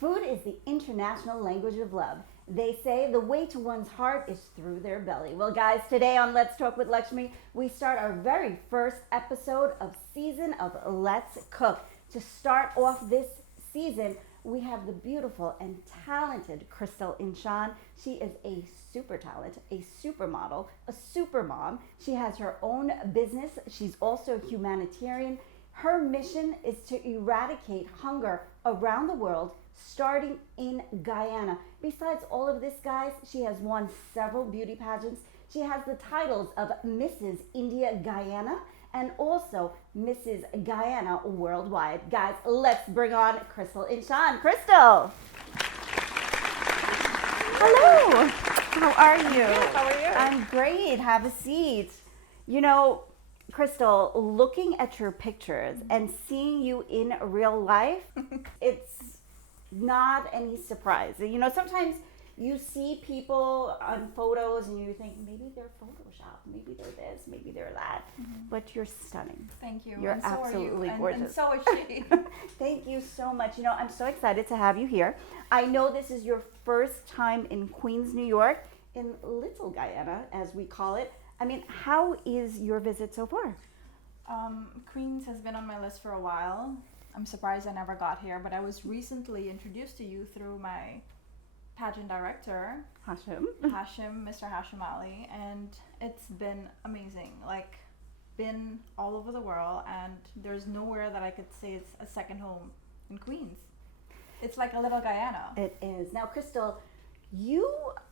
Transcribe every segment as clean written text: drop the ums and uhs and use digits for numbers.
Food is the international language of love. They say the way to one's heart is through their belly. Well, guys, today on Let's Talk with Lakshmee, we start our very first episode of season of Let's Cook. To start off this season, we have the beautiful and talented Kristal Inshan. She is a super talent, a supermodel, a super mom. She has her own business. She's also a humanitarian. Her mission is to eradicate hunger around the world, starting in Guyana. Besides all of this, guys, she has won several beauty pageants. She has the titles of Mrs. India Guyana and also Mrs. Guyana Worldwide. Guys, let's bring on Kristal Inshan. Kristal! Hello! How are you? Good. How are you? I'm great. Have a seat. You know, Kristal, looking at your pictures and seeing you in real life, it's not any surprise. You know, sometimes you see people on photos and you think maybe they're photoshopped, maybe they're this, maybe they're that, but you're stunning. Thank you. You're and so absolutely are you. gorgeous. And so is she. Thank you so much. You know, I'm so excited to have you here. I know this is your first time in Queens, New York, in Little Guyana, as we call it. I mean, how is your visit so far? Queens has been on my list for a while. I'm surprised I never got here, but I was recently introduced to you through my pageant director, Hashim. Mr. Hashim Ali, and it's been amazing. Like, been all over the world, and there's nowhere that I could say it's a second home in Queens. It's like a little Guyana. It is. Now, Kristal, you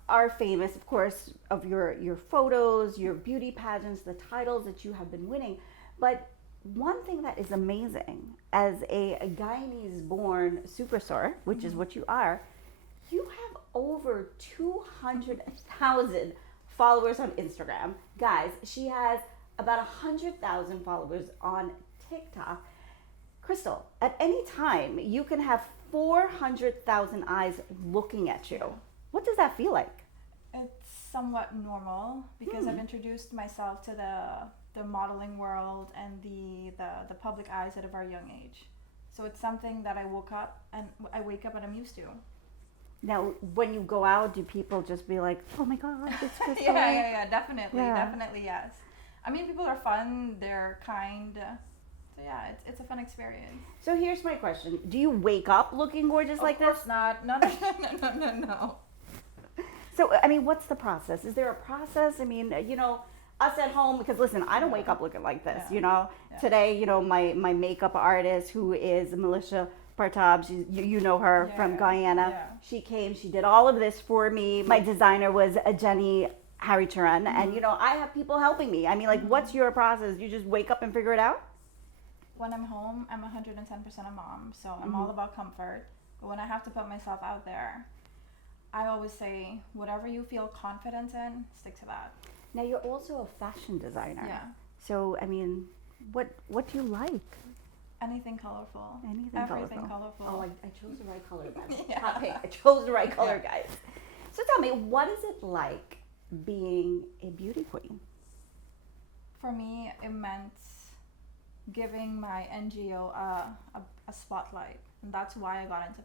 are famous, of course, of your photos, your beauty pageants, the titles that you have been winning. But one thing that is amazing, as a Guyanese-born superstar, which is what you are, you have over 200,000 followers on Instagram. Guys, she has about 100,000 followers on TikTok. Kristal, at any time, you can have 400,000 eyes looking at you. What does that feel like? It's somewhat normal because I've introduced myself to the modeling world and the public eyes at a very young age. So it's something that I wake up and I'm used to. Now, when you go out, do people just be like, "Oh my God, it's Kristal"? Yeah, definitely, Yeah. definitely, yes. I mean, people are fun, they're kind. So yeah, it's a fun experience. So here's my question: do you wake up looking gorgeous like Of this? course not. No. So, I mean, what's the process? Is there a process? I mean, you know, us at home, because listen, I don't wake up looking like this, Yeah. you know. Yeah. Today, you know, my makeup artist, who is Melissa Partab, you know her from Yeah. Guyana. Yeah. She came, she did all of this for me. My designer was Jenny Haricharan, and, you know, I have people helping me. I mean, like, what's your process? You just wake up and figure it out? When I'm home, I'm 110% a mom, so I'm all about comfort. But when I have to put myself out there, I always say, whatever you feel confident in, stick to that. Now, you're also a fashion designer. Yeah. So, I mean, what do you like? Anything colorful. colorful. Everything colorful. Oh, I chose the right color, guys. Yeah. Hot pink. I chose the right color, guys. So tell me, what is it like being a beauty queen? For me, it meant giving my NGO a spotlight. And that's why I got into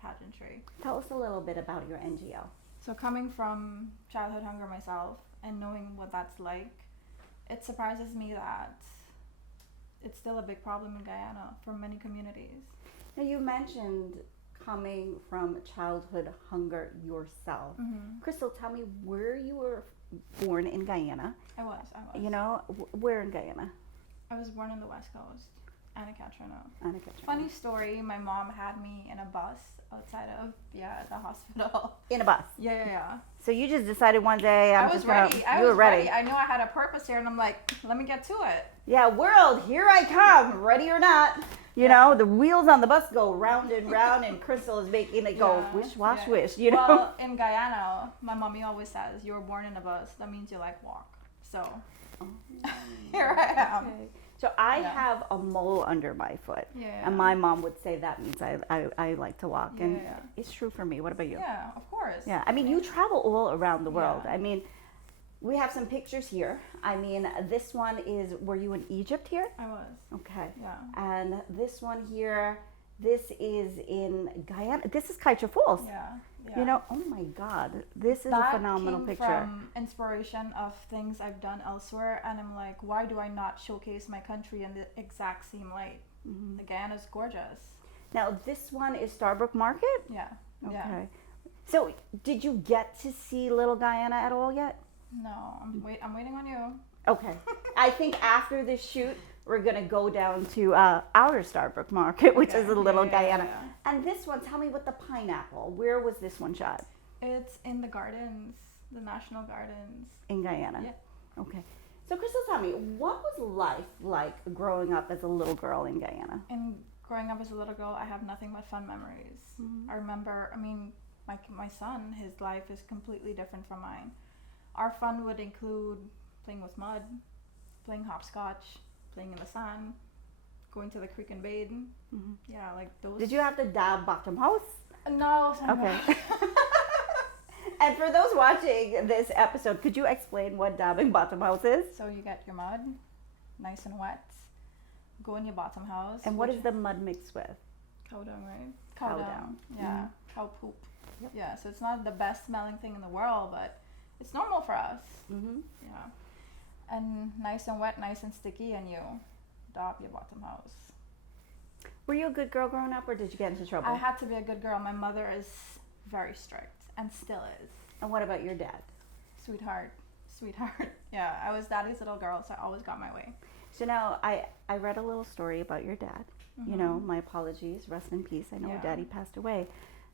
pageantry. Tell us a little bit about your NGO. So coming from childhood hunger myself and knowing what that's like, it surprises me that it's still a big problem in Guyana for many communities. Now, you mentioned coming from childhood hunger yourself. Kristal, tell me where you were born in Guyana. I was. You know, where in Guyana? I was born in the West Coast, Anacatchano. Anacatchano. Funny story, my mom had me in a bus outside of the hospital. In a bus. Yeah. So you just decided one day, I was ready. You were ready. I knew I had a purpose here, and I'm like, let me get to it. Yeah, world, here I come, ready or not. You know, the wheels on the bus go round and round, and Kristal is making it go wish, wash, wish, you know? Well, in Guyana, my mommy always says, you were born in a bus. That means you like walk. So, here I am. Okay. So I have a mole under my foot. Yeah. And my mom would say that means I like to walk. And Yeah. it's true for me. What about you? Yeah, of course. Yeah, I mean, you travel all around the world. Yeah. I mean, we have some pictures here. I mean, this one is, were you in Egypt here? I was. Okay. Yeah. And this one here This is in Guyana. This is Kaitra Falls. Yeah. You know, oh my God, this is that a phenomenal came picture. from inspiration of things I've done elsewhere, and I'm like, why do I not showcase my country in the exact same light? The Guyana's gorgeous. Now, this one is Starbrook Market? Yeah. Okay. Yeah. So, did you get to see Little Guyana at all yet? No, I'm waiting on you. Okay. I think after this shoot, we're going to go down to outer Starbrook Market, which is a Little Guyana. Yeah. And this one, tell me with the pineapple. Where was this one shot? It's in the gardens, the national gardens. In Guyana? Yeah. Okay. So, Kristal, tell me, what was life like growing up as a little girl in Guyana? And growing up as a little girl, I have nothing but fun memories. I remember, my son, his life is completely different from mine. Our fun would include playing with mud, playing hopscotch, playing in the sun, going to the creek and bathe. Yeah, like those. Did you have to dab bottom house? No. Okay. And for those watching this episode, could you explain what dabbing bottom house is? So you get your mud, nice and wet, go in your bottom house. And what is the mud mixed with? Cow dung, right? Cow dung. Yeah, cow poop. Yep. Yeah, so it's not the best smelling thing in the world, but it's normal for us. Yeah. And nice and wet, nice and sticky, and you dab your bottom house. Were you a good girl growing up, or did you get into trouble? I had to be a good girl. My mother is very strict, and still is. And what about your dad? Sweetheart. Yeah, I was daddy's little girl, so I always got my way. So now I read a little story about your dad. You know, my apologies, rest in peace. I know Daddy passed away.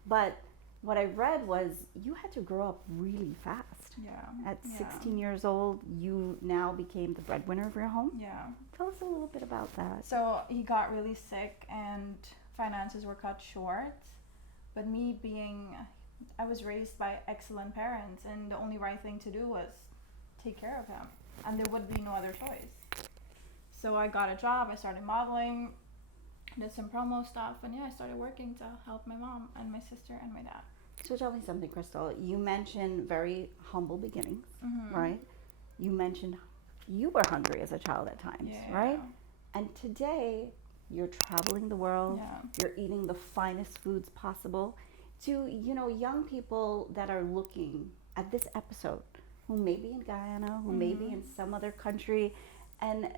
But what I read was you had to grow up really fast. Yeah. At 16 years old, you now became the breadwinner of your home. Yeah. Tell us a little bit about that. So he got really sick and finances were cut short. But I was raised by excellent parents, and the only right thing to do was take care of him. And there would be no other choice. So I got a job, I started modeling, did some promo stuff, and I started working to help my mom and my sister and my dad. So tell me something, Kristal. You mentioned very humble beginnings, right? You mentioned you were hungry as a child at times, right? And today, you're traveling the world. You're eating the finest foods possible. To, young people that are looking at this episode, who may be in Guyana, who may be in some other country, and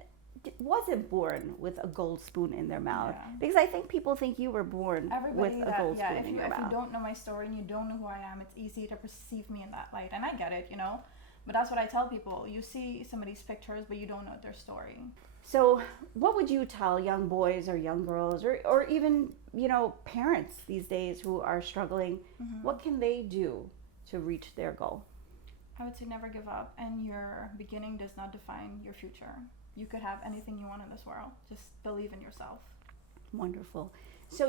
wasn't born with a gold spoon in their mouth. Because I think people think you were born with a gold spoon in your mouth. If you don't know my story and you don't know who I am, it's easy to perceive me in that light. And I get it, But that's what I tell people. You see somebody's pictures, but you don't know their story. So what would you tell young boys or young girls or even, parents these days who are struggling? What can they do to reach their goal? I would say never give up, and your beginning does not define your future. You could have anything you want in this world. Just believe in yourself. Wonderful. So,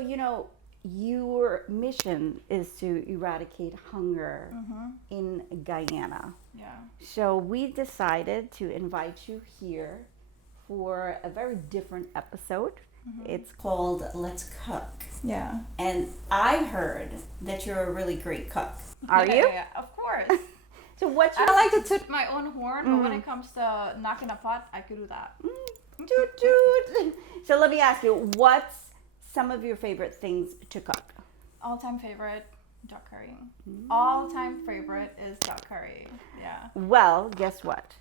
your mission is to eradicate hunger in Guyana. Yeah. So we decided to invite you here for a very different episode. It's called Let's Cook. Yeah. And I heard that you're a really great cook. Are you? Yeah, of course. So what's your... I like to toot my own horn, but when it comes to knocking a pot, I could do that. Toot toot. So let me ask you, what's some of your favorite things to cook? All-time favorite, duck curry. All-time favorite is duck curry. Yeah. Well, guess what?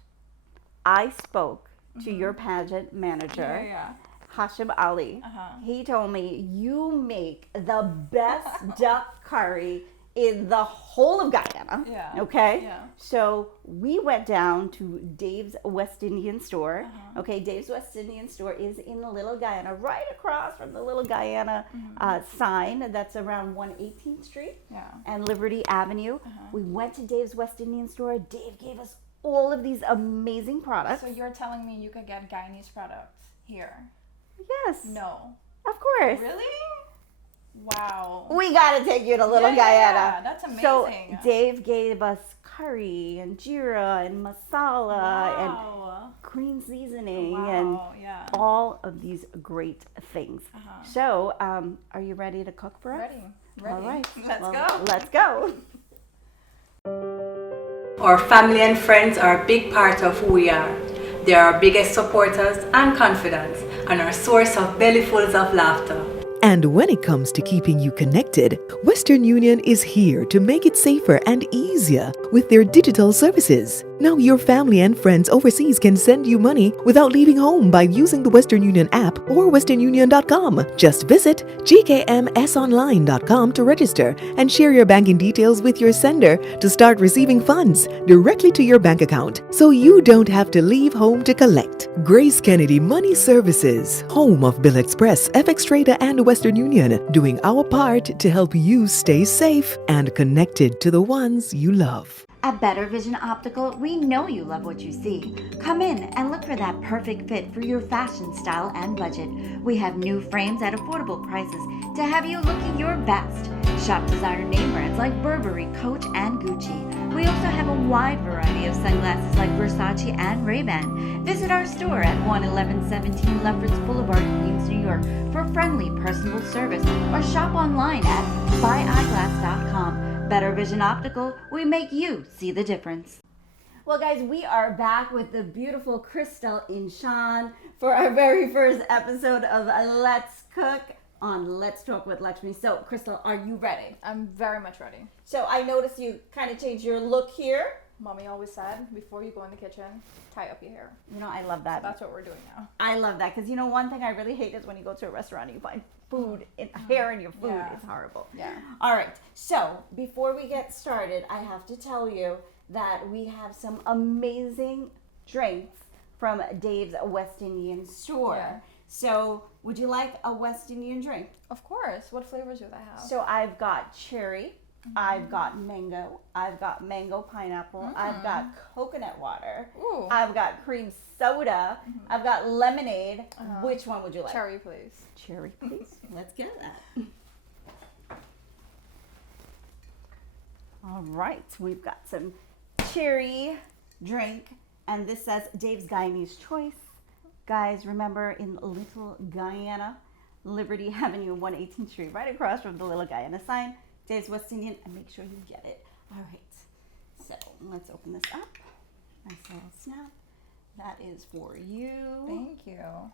I spoke to your pageant manager, Hashim Ali. He told me you make the best duck curry in the whole of Guyana. Yeah. Okay? Yeah. So we went down to Dave's West Indian store. Okay, Dave's West Indian store is in Little Guyana, right across from the Little Guyana sign that's around 118th Street and Liberty Avenue. We went to Dave's West Indian store. Dave gave us all of these amazing products. So you're telling me you could get Guyanese products here? Yes. No. Of course. Really? Wow. We gotta take you to Little Guyana. Yeah, that's amazing. So Dave gave us curry and jeera and masala and green seasoning and all of these great things. So, are you ready to cook for us? Ready. All right. Let's go. Let's go. Our family and friends are a big part of who we are. They are our biggest supporters and confidants and our source of bellyfuls of laughter. And when it comes to keeping you connected, Western Union is here to make it safer and easier with their digital services. Now your family and friends overseas can send you money without leaving home by using the Western Union app or westernunion.com. Just visit gkmsonline.com to register and share your banking details with your sender to start receiving funds directly to your bank account so you don't have to leave home to collect. Grace Kennedy Money Services, home of Bill Express, FX Trader, and Western Union, doing our part to help you stay safe and connected to the ones you love. At Better Vision Optical, we know you love what you see. Come in and look for that perfect fit for your fashion, style, and budget. We have new frames at affordable prices to have you looking your best. Shop designer name brands like Burberry, Coach, and Gucci. We also have a wide variety of sunglasses like Versace and Ray-Ban. Visit our store at 11117 Lefferts Boulevard, Queens, New York for friendly, personal service, or shop online at buyeyeglass.com. Better Vision Optical, we make you see the difference. Well, guys, we are back with the beautiful Kristal Inshan for our very first episode of Let's Cook on Let's Talk with Lakshmee. So, Kristal, are you ready? I'm very much ready. So, I noticed you kind of changed your look here. Mommy always said, before you go in the kitchen, tie up your hair. You know, I love that. That's what we're doing now. I love that because, you know, one thing I really hate is when you go to a restaurant and you find hair in your food. Yeah. It's horrible. Yeah. All right. So, before we get started, I have to tell you that we have some amazing drinks from Dave's West Indian store. Yeah. So, would you like a West Indian drink? Of course. What flavors do they have? So, I've got cherry, I've got mango, I've got mango pineapple, I've got coconut water, Ooh. I've got cream soda, I've got lemonade. Which one would you like? Cherry, please. Cherry, please. Let's get that. All right, we've got some cherry drink, and this says Dave's Guyanese Choice. Guys, remember in Little Guyana, Liberty Avenue, 118th Street, right across from the Little Guyana sign, Dave's West Indian, and make sure you get it. All right, so let's open this up. Nice little snap. That is for you. Thank you.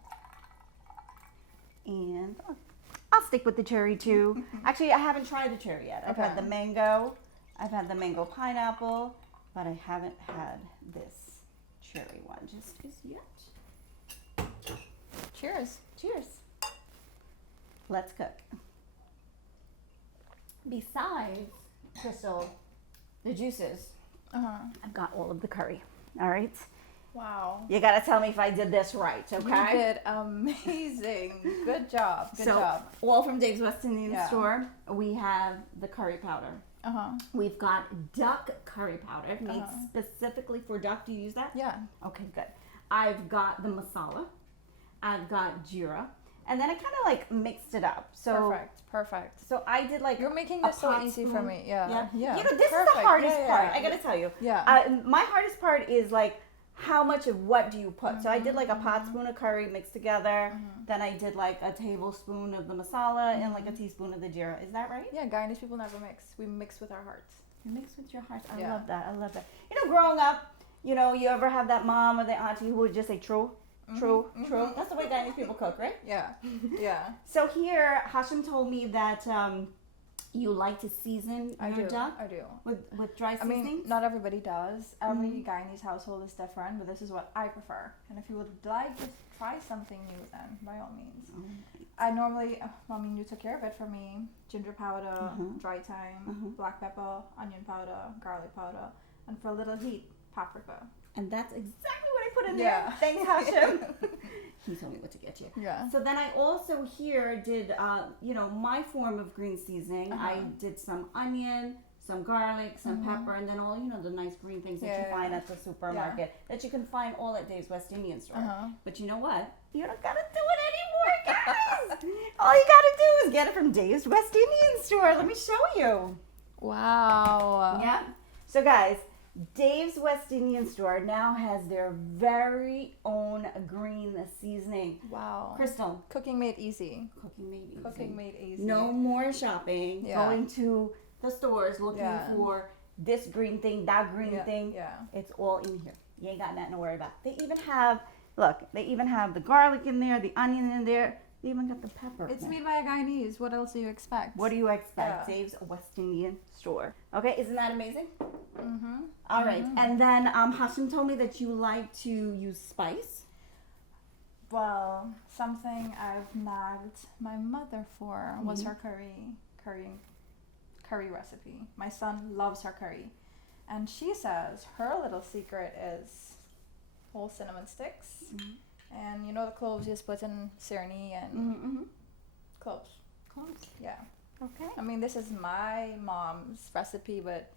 And I'll stick with the cherry too. Actually, I haven't tried the cherry yet. I've had the mango, I've had the mango pineapple, but I haven't had this cherry one just as yet. Cheers. Cheers. Let's cook. Besides, Kristal, the juices, I've got all of the curry. All right? Wow. You got to tell me if I did this right, okay? You did amazing. Good job. Good job. All from Dave's West Indian store. We have the curry powder. We've got duck curry powder made specifically for duck. Do you use that? Yeah. Okay, good. I've got the masala. I've got jeera. And then I kind of like mixed it up. So Perfect. So I did like you're making this so easy for me. Yeah. You know, this is the hardest part. I gotta tell you. Yeah. My hardest part is like how much of what do you put? So I did like a pot spoon of curry mixed together. Then I did like a tablespoon of the masala and like a teaspoon of the jeera. Is that right? Yeah. Guyanese people never mix. We mix with our hearts. You mix with your heart. I love that. I love that. You know, growing up, you know, you ever have that mom or the auntie who would just say true? True. That's the way Guyanese people cook, right? Yeah. Yeah. So here, Hashim told me that you like to season your duck. I do. With dry seasoning? I mean, not everybody does. Every Guyanese household is different, but this is what I prefer. And if you would like to try something new, then by all means. I normally, Mommy you took care of it for me. Ginger powder, dry thyme, black pepper, onion powder, garlic powder, and for a little heat, paprika. And that's exactly what I put in there. Thanks, Hashim. He told me what to get you. Yeah. So then I also here did, you know, my form of green seasoning. I did some onion, some garlic, some pepper, and then all, you know, the nice green things that you find at the supermarket that you can find all at Dave's West Indian store. But you know what? You don't gotta do it anymore, guys. All you gotta do is get it from Dave's West Indian store. Let me show you. Wow. Yeah. So guys, Dave's West Indian store now has their very own green seasoning. Wow. Kristal. Cooking made easy. Cooking made easy. No more shopping. Going to the stores looking for this green thing, that green thing. Yeah. It's all in here. You ain't got nothing to worry about. They even have, look, they even have the garlic in there, the onion in there, They even got the pepper. It's made by a Guyanese. What else do you expect? What do you expect? Yeah. Dave's West Indian store. Okay, isn't that amazing? Mm-hmm. All right, and then Hashim told me that you like to use spice. Well, something I've nagged my mother for was her curry recipe. My son loves her curry. And she says her little secret is whole cinnamon sticks. And you know the cloves you just put in sirni and cloves. Cloves. Yeah. Okay. I mean, this is my mom's recipe, but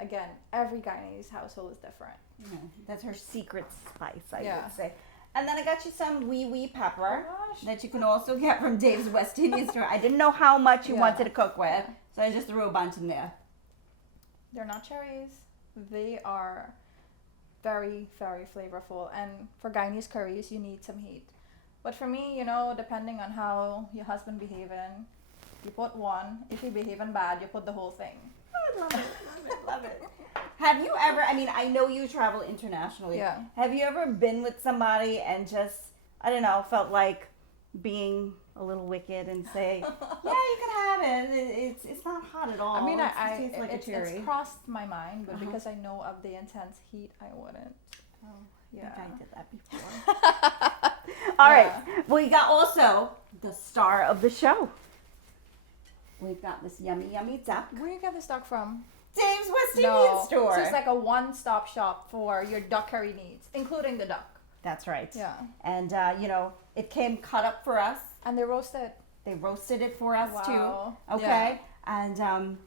again, every Guyanese household is different. Yeah, that's her secret spice, I Yeah. would say. And then I got you some wee pepper Oh gosh. that you can also get from Dave's West Indian store. I didn't know how much you Yeah. wanted to cook with, Yeah. so I just threw a bunch in there. They're not cherries. They are very, very flavorful. And for Guyanese curries, you need some heat. But for me, you know, depending on how your husband behaving, you put one. If he behaving bad, you put the whole thing. I love it, love it. Have you ever, I mean, I know you travel internationally. Yeah. Have you ever been with somebody and just, I don't know, felt like being a little wicked and say, yeah, you can have it. It's not hot at all. I mean, It tastes like a it's cherry. crossed my mind, but because I know of the intense heat, I wouldn't. Oh, Yeah. I think I did that before. All right. We got also the star of the show. We've got this yummy duck. Where you get this duck from? Dave's West Indian store. So it's like a one-stop shop for your duck curry needs, including the duck. That's right. Yeah. And, you know, it came cut up for us. And they roast it. They roasted it for us Wow. too. Okay. And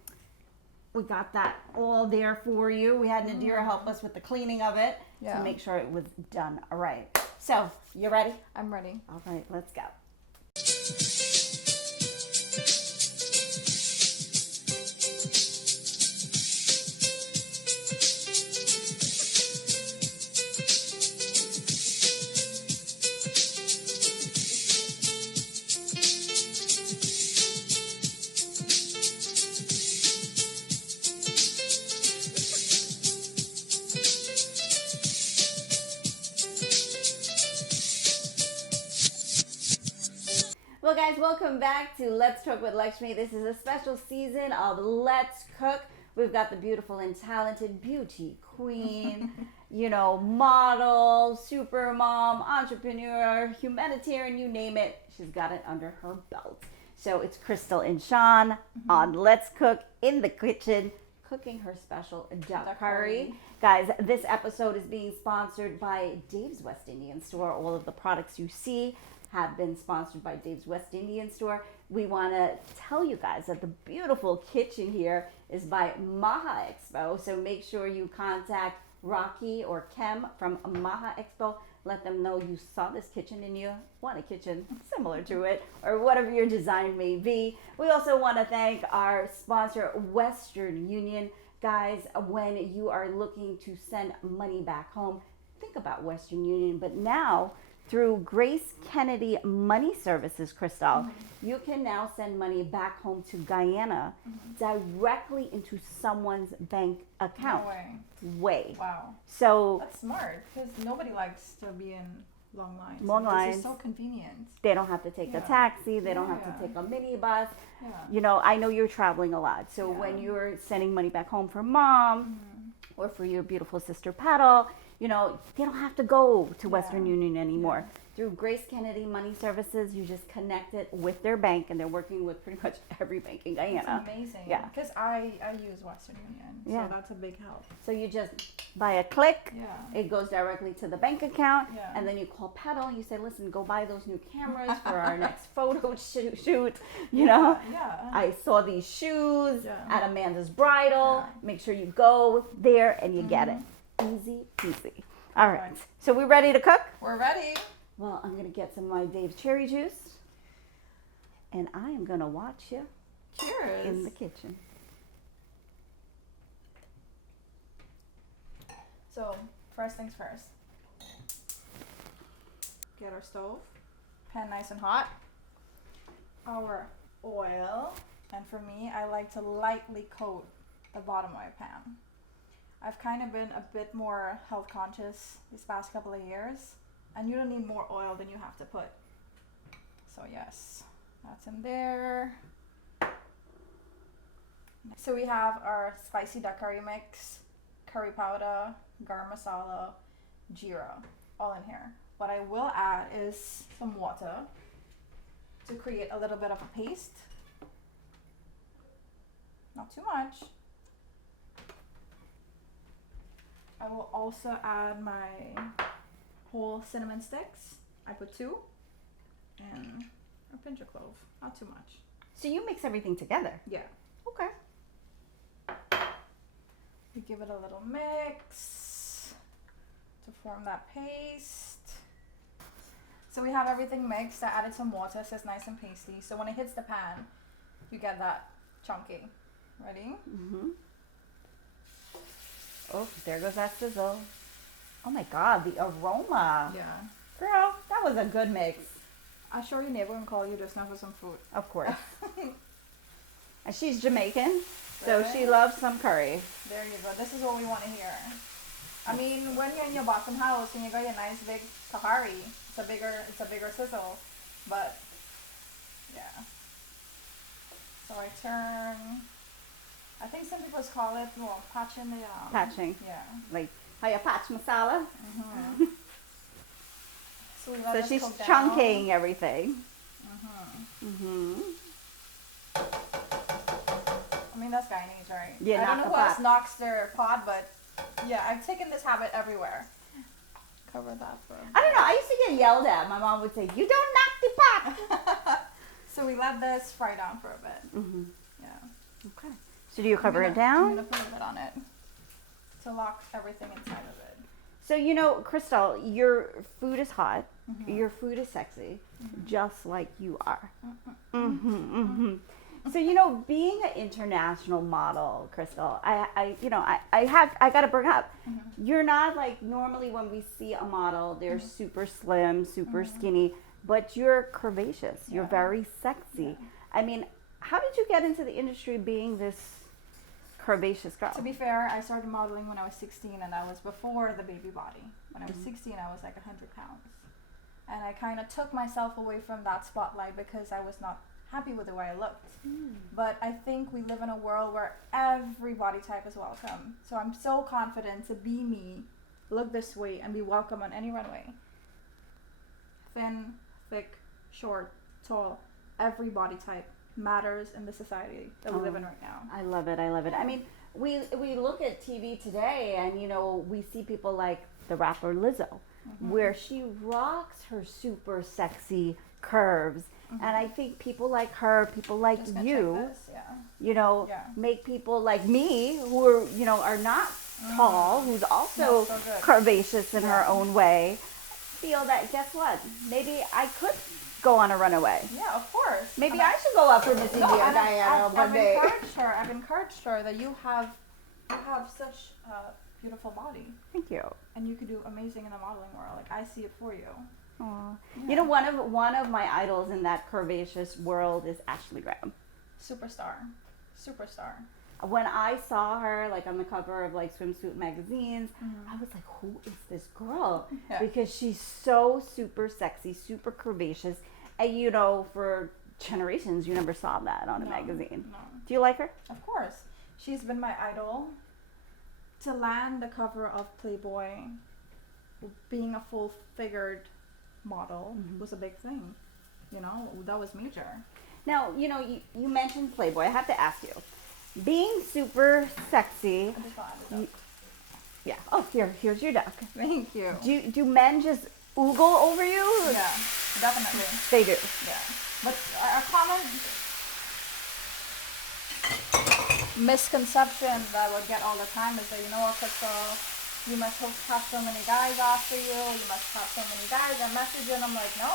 we got that all there for you. We had Nadira help us with the cleaning of it Yeah. to make sure it was done all right. So, you ready? I'm ready. All right, let's go. Well, guys, welcome back to Let's Talk with Lakshmee. This is a special season of Let's Cook. We've got the beautiful and talented beauty queen, you know, model, super mom, entrepreneur, humanitarian, you name it. She's got it under her belt. So it's Kristal Inshan on Let's Cook in the kitchen, cooking her special duck curry. Guys, this episode is being sponsored by Dave's West Indian Store. All of the products you see have been sponsored by Dave's West Indian Store. We want to tell you guys that the beautiful kitchen here is by Maha Expo. So make sure you contact Rocky or Kem from Maha Expo. Let them know you saw this kitchen and you want a kitchen similar to it or whatever your design may be. We also want to thank our sponsor, Western Union. Guys, when you are looking to send money back home, think about Western Union. But now, through Grace Kennedy Money Services, Kristal, you can now send money back home to Guyana directly into someone's bank account. No way. Way. Wow. So That's smart because nobody likes to be in long lines. Long This lines. is so convenient. they don't have to take a Yeah. taxi, they don't have Yeah. to take a minibus. Yeah. You know, I know you're traveling a lot. So Yeah. when you're sending money back home for mom or for your beautiful sister Paddle, you know, they don't have to go to Western Union anymore. Through Grace Kennedy Money Services, you just connect it with their bank, and they're working with pretty much every bank in It's Guyana. amazing. Yeah. Because I use Western Union. Yeah. So that's a big help. So you just, by a click, Yeah. it goes directly to the bank account, Yeah. and then you call Paddle and you say, listen, go buy those new cameras for our next photo shoot. You know, Yeah. I saw these shoes Yeah. at Amanda's bridal. Yeah. Make sure you go there and you get it. Easy peasy. All right. Right. So we ready to cook? We're ready. Well, I'm going to get some of my Dave's cherry juice, and I am going to watch you Cheers. in the kitchen. So, first things first. Get our stove. Pan nice and hot. Our oil. And for me, I like to lightly coat the bottom of my pan. I've kind of been a bit more health conscious these past couple of years. And you don't need more oil than you have to put. So yes, that's in there. So we have our spicy duck curry mix, curry powder, garam masala, jeera, all in here. What I will add is some water to create a little bit of a paste. Not too much. I will also add my whole cinnamon sticks. I put 2 and a pinch of clove, not too much. So you mix everything together? Yeah. Okay. We give it a little mix to form that paste. So we have everything mixed. I added some water so it's nice and pasty. So when it hits the pan, you get that chunky. Ready? Mm-hmm. Oh, there goes that sizzle. Oh my God, the aroma. Yeah. Girl, that was a good mix. I'll show your neighbor and call you just now for some food. Of course. And she's Jamaican, so Really? she loves some curry. There you go. This is what we want to hear. I mean, when you're in your bottom house and you got your nice big tahari, it's a bigger sizzle. But yeah. So I turn. I think some people call it patching the Patching. Yeah. Like how you patch masala. Mm-hmm. So we let So this she's cook down. chunking everything. Mm-hmm. Mm-hmm. I mean, that's Guyanese, right? Yeah, I don't knock know the who else pot. knocks their pot, but yeah, I've taken this habit everywhere. Cover that for. I don't know. I used to get yelled at. My mom would say, "You don't knock the pot." So we let this fry down for a bit. Mm-hmm. Yeah. Okay. So do you cover it I'm down? gonna put a lid on it to lock everything inside of it. So you know, Kristal, your food is hot. Mm-hmm. Your food is sexy, just like you are. Mm-hmm, mm-hmm. So you know, being an international model, Kristal, I gotta bring up. Mm-hmm. You're not like normally when we see a model, they're super slim, super skinny, but you're curvaceous. You're Yeah. very sexy. Yeah. I mean, how did you get into the industry being this curvaceous girl? To be fair, I started modeling when I was 16, and that was before the baby body. When I was 16, I was like 100 pounds. And I kind of took myself away from that spotlight because I was not happy with the way I looked. But I think we live in a world where every body type is welcome. So I'm so confident to be me, look this way, and be welcome on any runway. Thin, thick, short, tall, every body type matters in the society that we live in right now. I love it. I love it. I mean, we look at TV today, and you know, we see people like the rapper Lizzo, where she rocks her super sexy curves, and I think people like her, people like Just gonna you, check this, yeah. you know, Yeah. make people like me who are, you know, are not tall, who's also Not so good. curvaceous in her own way, feel that guess what? Maybe I could go on a runaway. Yeah, of course. Maybe And I should go up for Miss India and Guyana one day. I've encouraged her that you have such a beautiful body, Thank you. and you could do amazing in the modeling world. Like, I see it for you. Aw. Yeah. You know, one of my idols in that curvaceous world is Ashley Graham. Superstar. When I saw her like on the cover of like swimsuit magazines, I was like, who is this girl? Yeah. Because she's so super sexy, super curvaceous, and you know, for generations you never saw that on a magazine. No. Do you like her? Of course. She's been my idol. To land the cover of Playboy, being a full-figured model was a big thing. You know, that was major. Now, you know, you mentioned Playboy. I have to ask you, being super sexy. I just thought I was Yeah. Oh, here's your duck. Thank you. Do men just oogle over you? Yeah, definitely. They do. Yeah. But a common misconception that I would get all the time is that, you know what, Kristal, you must have so many guys after you, you must have so many guys that message you, and I'm like, no.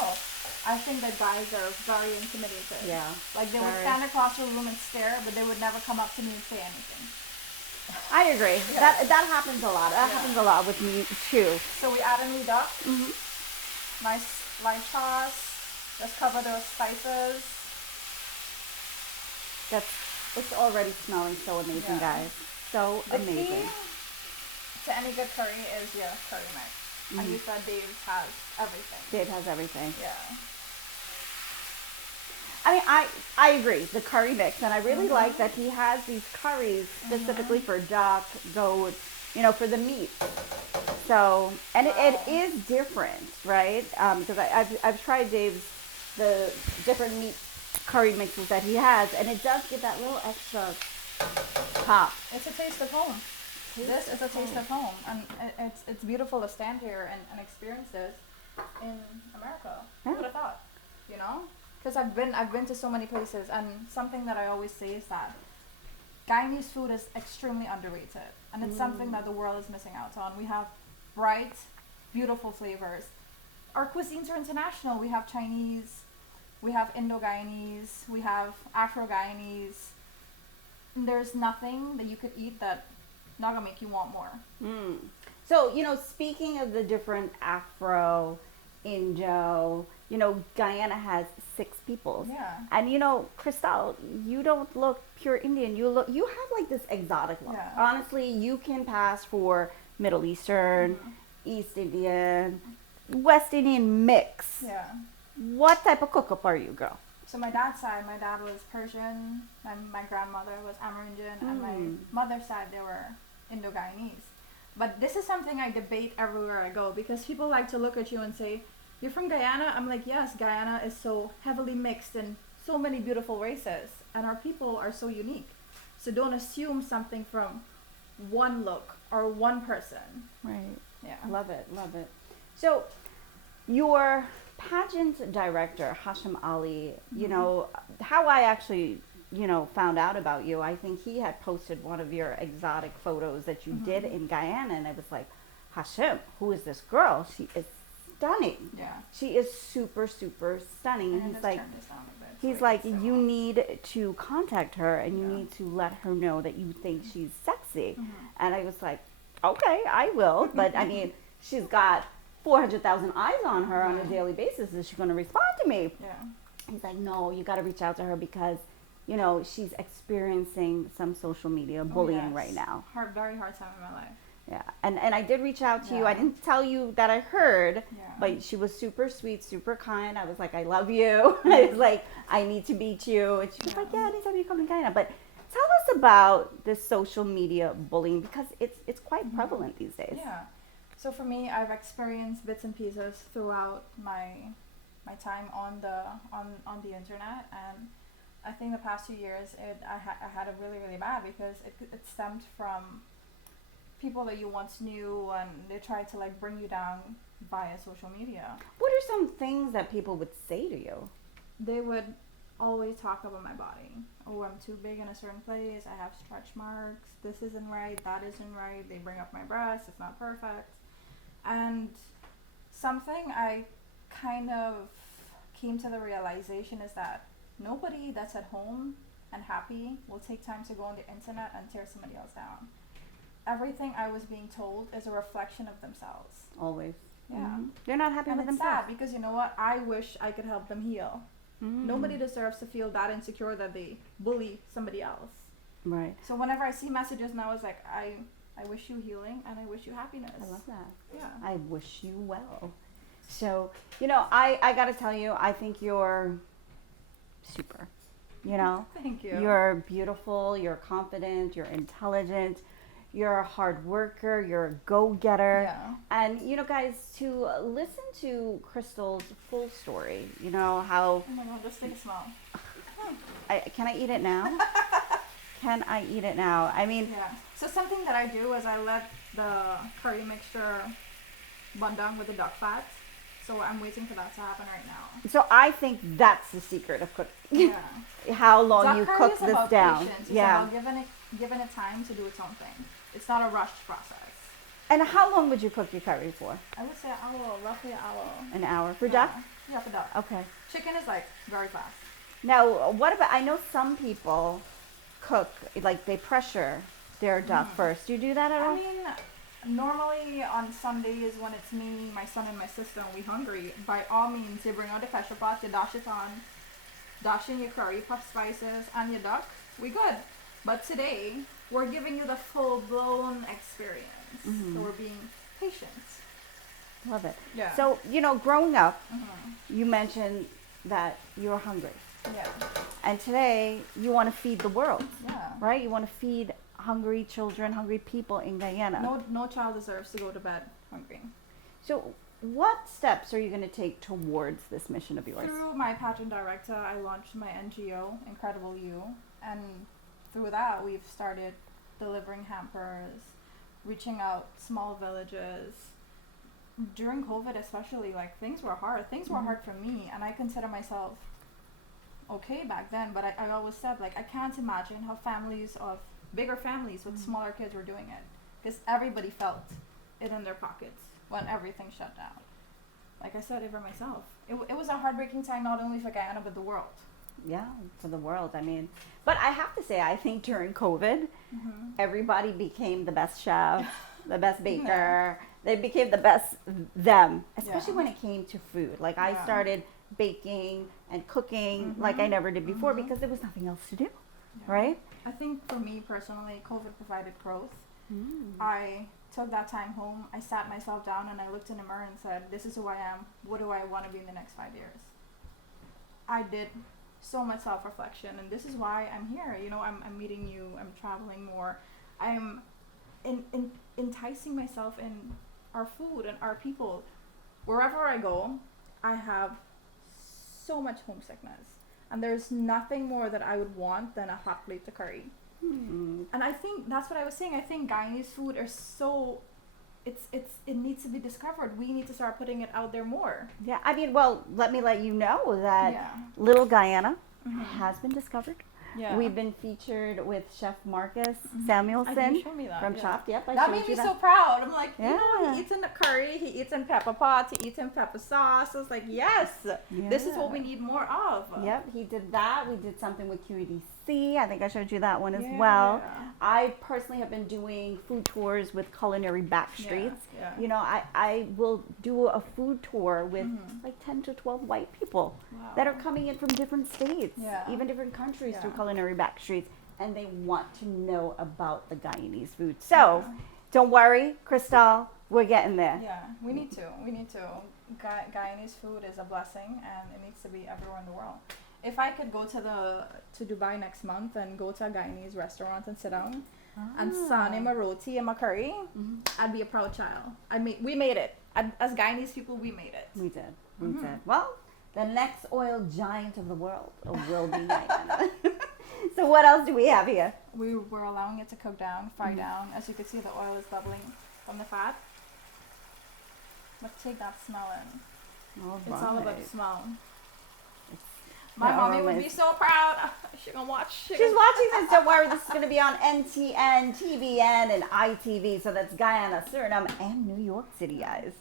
I think that guys are very intimidated. Yeah. Like, they would very. stand across the room and stare, but they would never come up to me and say anything. I agree. Yeah. That happens a lot. That happens a lot with me too. So we add a new duck. Nice light sauce. Just cover those spices. It's already smelling so amazing, Yeah. guys. So The amazing. key to any good curry is your curry mix. And you said Dave has everything. Dave has everything. Yeah. I mean, I agree. The curry mix, and I really like that he has these curries specifically for duck, goat, for the meat. So, and it is different, right? Because I've tried the different meat curry mixes that he has, and it does give that little extra pop. It's a taste of home. This is a taste of home, and it's beautiful to stand here and experience this in America. Who would have thought? Because I've been to so many places, and something that I always say is that Guyanese food is extremely underrated, and it's something that the world is missing out on. We have bright, beautiful flavors. Our cuisines are international. We have Chinese, we have Indo-Guyanese, we have Afro-Guyanese. There's nothing that you could eat that not gonna make you want more. So, speaking of the different Afro, Indo, Guyana has 6 peoples. Yeah. And Kristal, you don't look pure Indian. You have like this exotic look. Yeah. Honestly, you can pass for Middle Eastern, East Indian, West Indian mix. Yeah. What type of cook-up are you, girl? So my dad's side, my dad was Persian, and my grandmother was Amerindian, and my mother's side, they were Indo-Guyanese. But this is something I debate everywhere I go, because people like to look at you and say, "You're from Guyana?" I'm like, yes, Guyana is so heavily mixed in so many beautiful races, and our people are so unique. So don't assume something from one look or one person. Right. Yeah. Love it. So, your pageant director, Hashim Ali, how I actually, found out about you, I think he had posted one of your exotic photos that you did in Guyana, and I was like, Hashim, who is this girl? She is stunning. Yeah. She is super, super stunning. And he's like, you need to contact her, and you need to let her know that you think she's sexy. And I was like, okay, I will. But I mean, she's got 400,000 eyes on her on a daily basis. Is she going to respond to me? Yeah. He's like, no, you got to reach out to her because, she's experiencing some social media bullying right now. Very hard time in my life. Yeah. And I did reach out to you. I didn't tell you that I heard, Yeah. but she was super sweet, super kind. I was like, I love you. I was like, I need to meet you. And she was like, yeah, anytime you come to Guyana. But tell us about this social media bullying, because it's quite prevalent these days. Yeah. So for me, I've experienced bits and pieces throughout my time on the internet, and I think the past 2 years I had it really, really bad, because it stemmed from people that you once knew, and they tried to like bring you down via social media. What are some things that people would say to you? They would always talk about my body. Oh, I'm too big in a certain place. I have stretch marks. This isn't right. That isn't right. They bring up my breasts. It's not perfect. And something I kind of came to the realization is that nobody that's at home and happy will take time to go on the internet and tear somebody else down. Everything I was being told is a reflection of themselves. Always. Yeah. They're not happy And with it's themselves. sad, because you know what? I wish I could help them heal. Nobody deserves to feel that insecure that they bully somebody else. Right. So whenever I see messages now, it's like, I wish you healing, and I wish you happiness. I love that. Yeah. I wish you well. So, I got to tell you, I think you're super. Thank you. You're beautiful, you're confident, you're intelligent, you're a hard worker, you're a go-getter. Yeah. And, guys, to listen to Kristal's full story, how... Oh my God, let's take a smell. Can I eat it now? Can I eat it now? I mean... Yeah. So something that I do is I let the curry mixture bun down with the duck fat. So I'm waiting for that to happen right now. So I think that's the secret of cooking. Yeah. How long Duck you curry cook is this about down. Patience. It's Yeah. about giving it time to do its own thing. It's not a rushed process. And how long would you cook your curry for? I would say roughly an hour. An hour. For duck? Yeah, for duck. Okay. Chicken is like very fast. Now, what about, I know some people cook, like they pressure their duck first. Do you do that at all? I mean, normally on Sundays when it's me, my son, and my sister, and we hungry, by all means, you bring out the pressure pot, you dash it on, dash in your curry, puff spices, and your duck. We good. But today, we're giving you the full-blown experience. So we're being patient. Love it. Yeah. So, growing up, you mentioned that you were hungry. Yeah. And today, you want to feed the world, Yeah. right? You want to feed hungry children, hungry people in Guyana. No child deserves to go to bed hungry. So, what steps are you going to take towards this mission of yours? Through my pageant director, I launched my NGO, Incredible You, and through that, we've started delivering hampers, reaching out small villages. During COVID, especially, like, things were hard. Things were hard for me, and I consider myself okay back then. But I always said, like, I can't imagine how families of bigger families with smaller kids were doing it, because everybody felt it in their pockets when everything shut down. Like I said, even myself, it was a heartbreaking time, not only for Guyana but the world. Yeah, for the world. I mean, but I have to say, I think during COVID, everybody became the best chef, the best baker. They became the best them, especially when it came to food. Like I started baking and cooking like I never did before because there was nothing else to do, right? I think for me personally, COVID provided growth. I took that time home, I sat myself down and I looked in the mirror and said, this is who I am, what do I want to be in the next 5 years? I did so much self-reflection, and this is why I'm here. You know, I'm meeting you, I'm traveling more, I'm enticing myself in our food and our people. Wherever I go, I have so much homesickness, and there's nothing more that I would want than a hot plate of curry. And I think that's what I was saying. I think Guyanese food are so, it needs to be discovered. We need to start putting it out there more. Yeah, I mean, well, let me let you know that Yeah. Little Guyana has been discovered. Yeah. We've been featured with Chef Marcus I Samuelson can show me that, from yeah. Chopped. Yep, I That showed made you me that. so proud. I'm like, you know, Yeah. he eats in the curry, he eats in pepper pot, he eats in pepper sauce. I was like, yes, this is what we need more of. Yep, he did that. We did something with QEDC. I think I showed you that one as well. I personally have been doing food tours with Culinary Backstreets. Yeah. You know, I will do a food tour with like 10 to 12 white people that are coming in from different states, even different countries through Culinary Backstreets, and they want to know about the Guyanese food. So, don't worry, Kristal, we're getting there. Yeah, we need to. Guyanese food is a blessing, and it needs to be everywhere in the world. If I could go to Dubai next month and go to a Guyanese restaurant and sit down and sane my roti and my curry, I'd be a proud child. We made it. As Guyanese people, we made it. We did. We did. Well, the next oil giant of the world will be Guyana. So what else do we have here? We're allowing it to cook down, fry down. As you can see, the oil is bubbling from the fat. But take that smell in. It's all about the smell. My mommy would be so proud. She's gonna watch. She's watching this. Don't worry. This is going to be on NTN, TVN, and ITV. So that's Guyana, Suriname, and New York City, guys.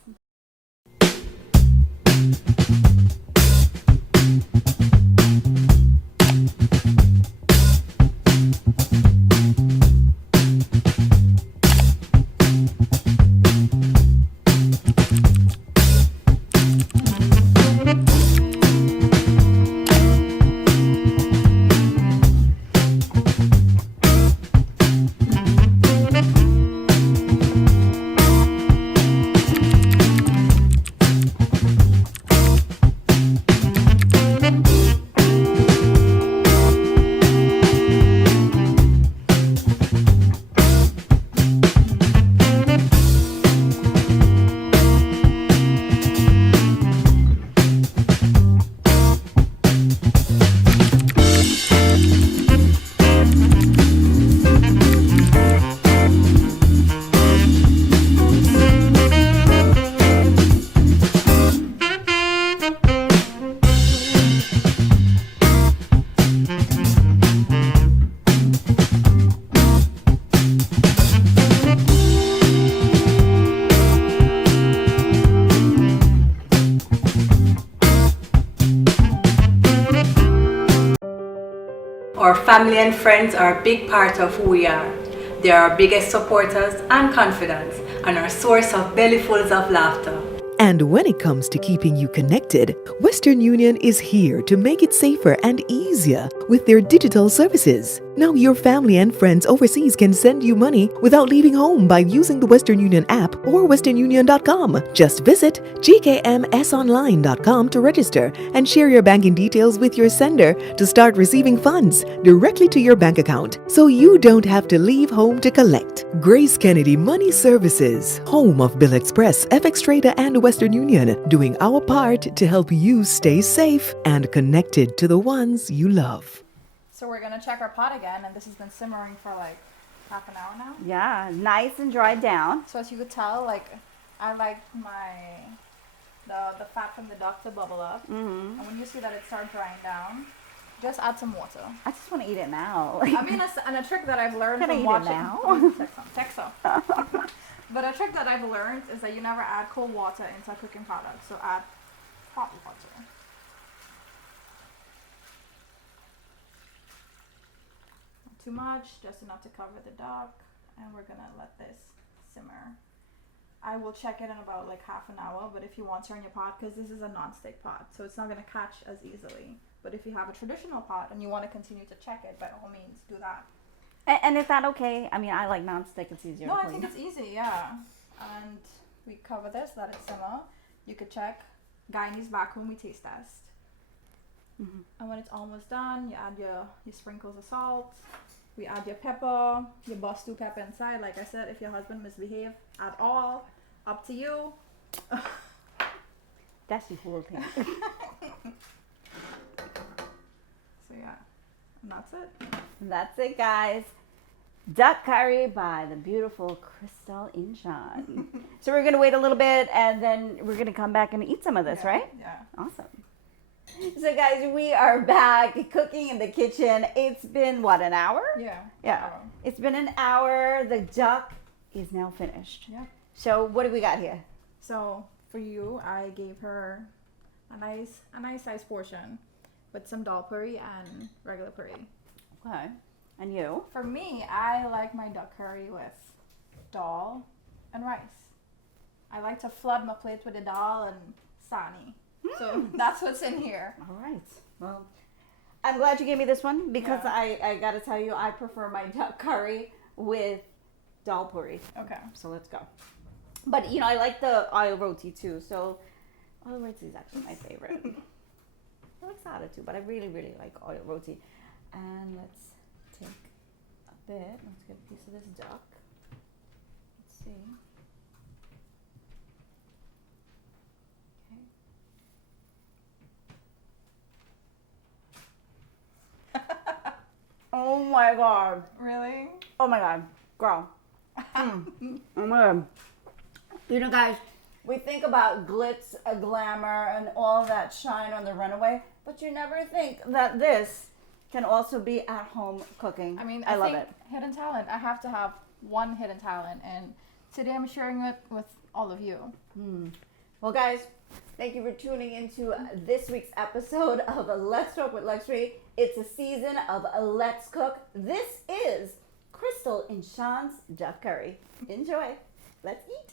Our family and friends are a big part of who we are. They are our biggest supporters and confidants, and our source of bellyfuls of laughter. And when it comes to keeping you connected, Western Union is here to make it safer and easier with their digital services. Now your family and friends overseas can send you money without leaving home by using the Western Union app or westernunion.com. Just visit gkmsonline.com to register and share your banking details with your sender to start receiving funds directly to your bank account so you don't have to leave home to collect. Grace Kennedy Money Services, home of Bill Express, FX Trader, and Western Union, doing our part to help you stay safe and connected to the ones you love. So we're gonna check our pot again, and this has been simmering for like half an hour now. Yeah, nice and dried down. So as you could tell, like I like the fat from the duck to bubble up, and when you see that it starts drying down, just add some water. I just want to eat it now. I mean, and a trick that I've learned Can I from eat it watching. now? Take some. But a trick that I've learned is that you never add cold water into a cooking product. So add hot water. Not too much, just enough to cover the duck, and we're gonna let this simmer. I will check it in about like half an hour, but if you want to turn your pot, because this is a non-stick pot, so it's not gonna catch as easily. But if you have a traditional pot and you want to continue to check it, by all means, do that. And is that okay? I mean, I like non-stick. It's easier No, to I clean. think it's easy, yeah. And we cover this, let it simmer. You could check Guyanese vacuum, we taste test. And when it's almost done, you add your sprinkles of salt. We add your pepper, your Boston pepper inside. Like I said, if your husband misbehave, add all. Up to you. That's the whole thing. So yeah, and that's it. That's it, guys. Duck curry by the beautiful Kristal Inshan. So we're gonna wait a little bit, and then we're gonna come back and eat some of this, Yeah, right? Yeah. Awesome. So guys, we are back cooking in the kitchen. It's been what, an hour? Yeah. Yeah. It's been an hour. The duck is now finished. Yeah. So what do we got here? So for you, I gave her a nice sized portion with some dal curry and regular curry. Okay. And you? For me, I like my duck curry with dal and rice. I like to flood my plate with the dal and sani. So that's what's in here. All right. Well, I'm glad you gave me this one because Yeah. I got to tell you, I prefer my duck curry with dal puri. Okay. So let's go. But, you know, I like the oil roti too. So oil roti is actually my favorite. I like sada too, but I really, really like oil roti. And let's take a bit. Let's get a piece of this duck. Let's see. Oh my god. Really? Oh my god. Girl. Oh my god. You know, guys, we think about glitz, glamour, and all that shine on the runaway, but you never think that this can also be at home cooking. I mean, I love think it. hidden talent. I have to have one hidden talent, and today I'm sharing it with all of you. Well, guys, thank you for tuning into this week's episode of Let's Talk with Lakshmee. It's a season of Let's Cook. This is Kristal Inshan's duck curry. Enjoy. Let's eat.